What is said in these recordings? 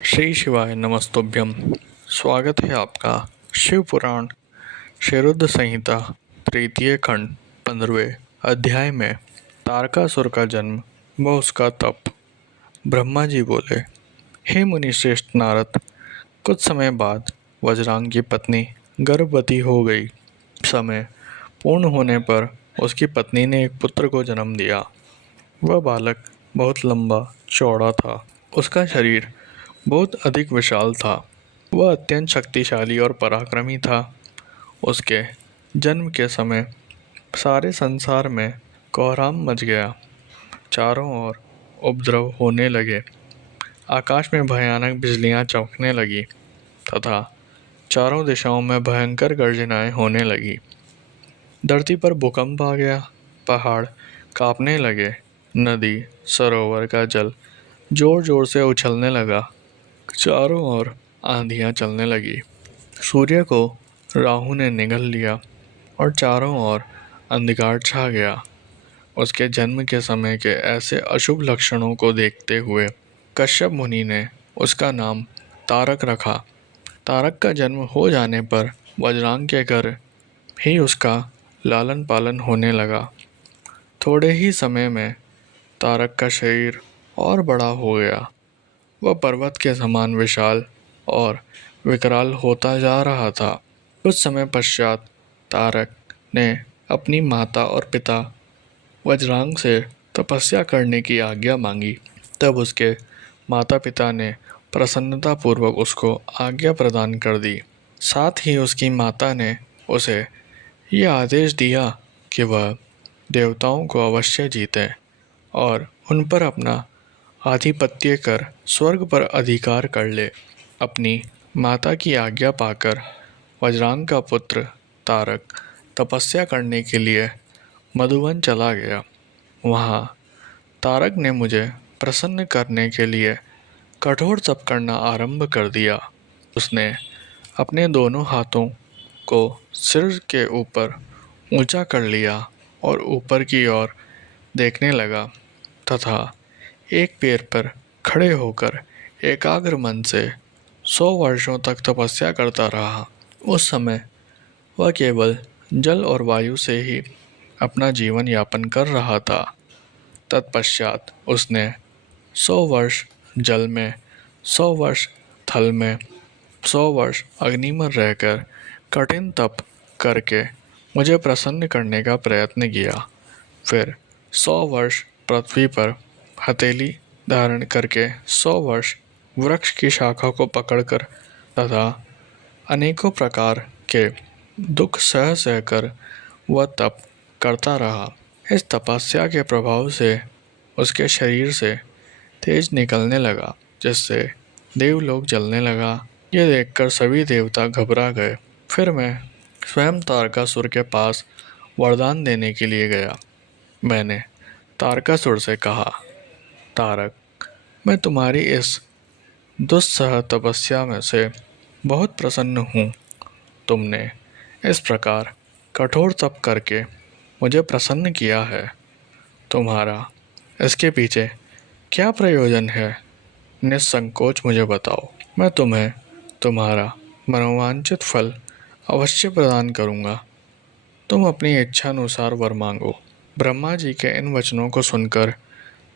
श्री शिवाय नमस्तुभ्यम। स्वागत है आपका शिव पुराण शेरुद्र संहिता तृतीय खंड 15वें अध्याय में तारकासुर का जन्म व उसका तप। ब्रह्मा जी बोले, हे मुनि श्रेष्ठ नारद, कुछ समय बाद वज्रांग की पत्नी गर्भवती हो गई। समय पूर्ण होने पर उसकी पत्नी ने एक पुत्र को जन्म दिया। वह बालक बहुत लंबा चौड़ा था। उसका शरीर बहुत अधिक विशाल था। वह अत्यंत शक्तिशाली और पराक्रमी था। उसके जन्म के समय सारे संसार में कोहराम मच गया। चारों ओर उपद्रव होने लगे। आकाश में भयानक बिजलियां चमकने लगी तथा चारों दिशाओं में भयंकर गर्जनाएं होने लगी। धरती पर भूकंप आ गया। पहाड़ कांपने लगे। नदी सरोवर का जल जोर जोर से उछलने लगा। चारों ओर आंधियां चलने लगी। सूर्य को राहु ने निगल लिया और चारों ओर अंधकार छा गया। उसके जन्म के समय के ऐसे अशुभ लक्षणों को देखते हुए कश्यप मुनि ने उसका नाम तारक रखा। तारक का जन्म हो जाने पर वज्रांग के घर ही उसका लालन पालन होने लगा। थोड़े ही समय में तारक का शरीर और बड़ा हो गया। वह पर्वत के समान विशाल और विकराल होता जा रहा था। कुछ समय पश्चात तारक ने अपनी माता और पिता वज्रांग से तपस्या करने की आज्ञा मांगी। तब उसके माता पिता ने प्रसन्नतापूर्वक उसको आज्ञा प्रदान कर दी। साथ ही उसकी माता ने उसे यह आदेश दिया कि वह देवताओं को अवश्य जीते और उन पर अपना आधिपत्य कर स्वर्ग पर अधिकार कर ले। अपनी माता की आज्ञा पाकर वज्रांग का पुत्र तारक तपस्या करने के लिए मधुवन चला गया। वहाँ तारक ने मुझे प्रसन्न करने के लिए कठोर तप करना आरंभ कर दिया। उसने अपने दोनों हाथों को सिर के ऊपर ऊंचा कर लिया और ऊपर की ओर देखने लगा तथा एक पैर पर खड़े होकर एकाग्र मन से 100 वर्षों तक तपस्या करता रहा। उस समय वह केवल जल और वायु से ही अपना जीवन यापन कर रहा था। तत्पश्चात उसने 100 वर्ष जल में, 100 वर्ष थल में, 100 वर्ष अग्नि में रहकर कठिन तप करके मुझे प्रसन्न करने का प्रयत्न किया। फिर 100 वर्ष पृथ्वी पर हथेली धारण करके 100 वर्ष वृक्ष की शाखा को पकड़कर तथा अनेकों प्रकार के दुख सह सहकर वह तप करता रहा। इस तपस्या के प्रभाव से उसके शरीर से तेज निकलने लगा, जिससे देवलोक जलने लगा। यह देखकर सभी देवता घबरा गए। फिर मैं स्वयं तारकासुर के पास वरदान देने के लिए गया। मैंने तारकासुर से कहा, तारक, मैं तुम्हारी इस दुस्सह तपस्या में से बहुत प्रसन्न हूँ। तुमने इस प्रकार कठोर तप करके मुझे प्रसन्न किया है। तुम्हारा इसके पीछे क्या प्रयोजन है? निस्संकोच मुझे बताओ। मैं तुम्हें तुम्हारा मनोवांछित फल अवश्य प्रदान करूँगा। तुम अपनी इच्छा अनुसार वर मांगो। ब्रह्मा जी के इन वचनों को सुनकर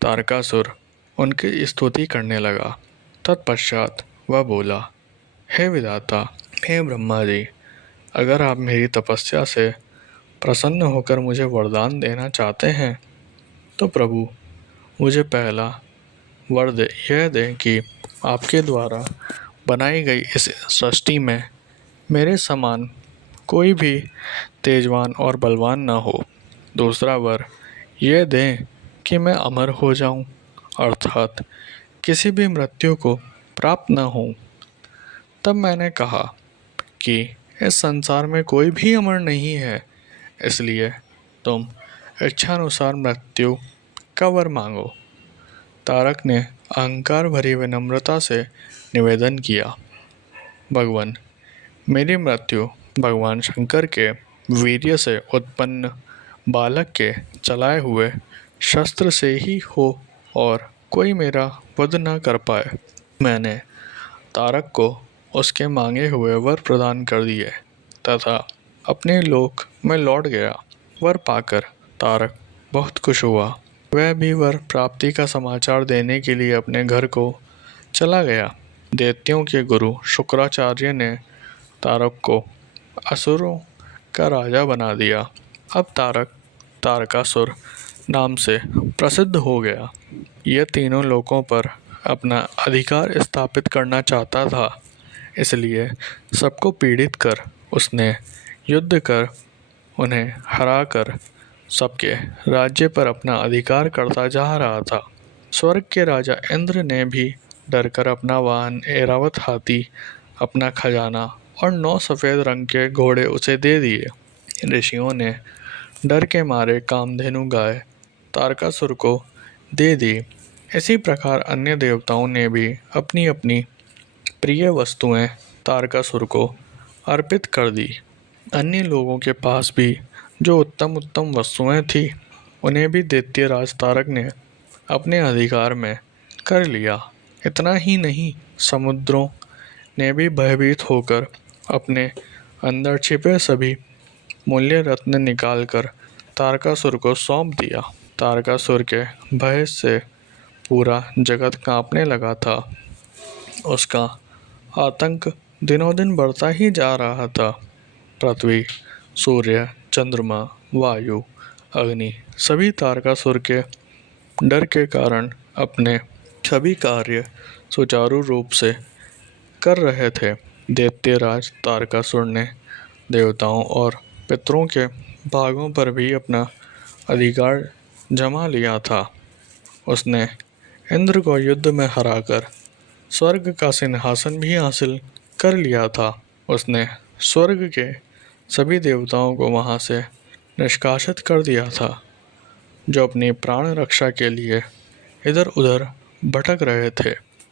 तारकासुर उनकी स्तुति करने लगा। तत्पश्चात वह बोला, हे विधाता, हे ब्रह्मा जी, अगर आप मेरी तपस्या से प्रसन्न होकर मुझे वरदान देना चाहते हैं तो प्रभु मुझे पहला वर यह दें कि आपके द्वारा बनाई गई इस सृष्टि में मेरे समान कोई भी तेजवान और बलवान न हो। दूसरा वर यह दें कि मैं अमर हो जाऊं, अर्थात किसी भी मृत्यु को प्राप्त न हो। तब मैंने कहा कि इस संसार में कोई भी अमर नहीं है, इसलिए तुम इच्छानुसार मृत्यु का वर मांगो। तारक ने अहंकार भरी विनम्रता से निवेदन किया, भगवान, मेरी मृत्यु भगवान शंकर के वीर्य से उत्पन्न बालक के चलाए हुए शस्त्र से ही हो और कोई मेरा वध न कर पाए। मैंने तारक को उसके मांगे हुए वर प्रदान कर दिए तथा अपने लोक में लौट गया। वर पाकर तारक बहुत खुश हुआ। वह भी वर प्राप्ति का समाचार देने के लिए अपने घर को चला गया। दैत्यों के गुरु शुक्राचार्य ने तारक को असुरों का राजा बना दिया। अब तारक तारकासुर नाम से प्रसिद्ध हो गया। यह तीनों लोकों पर अपना अधिकार स्थापित करना चाहता था, इसलिए सबको पीड़ित कर उसने युद्ध कर उन्हें हराकर सबके राज्य पर अपना अधिकार करता जा रहा था। स्वर्ग के राजा इंद्र ने भी डरकर अपना वाहन ऐरावत हाथी, अपना खजाना और 9 सफ़ेद रंग के घोड़े उसे दे दिए। ऋषियों ने डर के मारे कामधेनु गाय तारकासुर को दे दी। इसी प्रकार अन्य देवताओं ने भी अपनी अपनी प्रिय वस्तुएं तारकासुर को अर्पित कर दी। अन्य लोगों के पास भी जो उत्तम उत्तम वस्तुएं थी, उन्हें भी दैत्यराज तारक ने अपने अधिकार में कर लिया। इतना ही नहीं, समुद्रों ने भी भयभीत होकर अपने अंदर छिपे सभी मूल्य रत्न निकालकर तारकासुर को सौंप दिया। तारकासुर के भय से पूरा जगत कांपने लगा था। उसका आतंक दिनों दिन बढ़ता ही जा रहा था। पृथ्वी, सूर्य, चंद्रमा, वायु, अग्नि सभी तारकासुर के डर के कारण अपने सभी कार्य सुचारू रूप से कर रहे थे। दैत्यराज तारकासुर ने देवताओं और पितरों के भागों पर भी अपना अधिकार जमा लिया था। उसने इंद्र को युद्ध में हराकर स्वर्ग का सिंहासन भी हासिल कर लिया था। उसने स्वर्ग के सभी देवताओं को वहां से निष्कासित कर दिया था, जो अपनी प्राण रक्षा के लिए इधर उधर भटक रहे थे।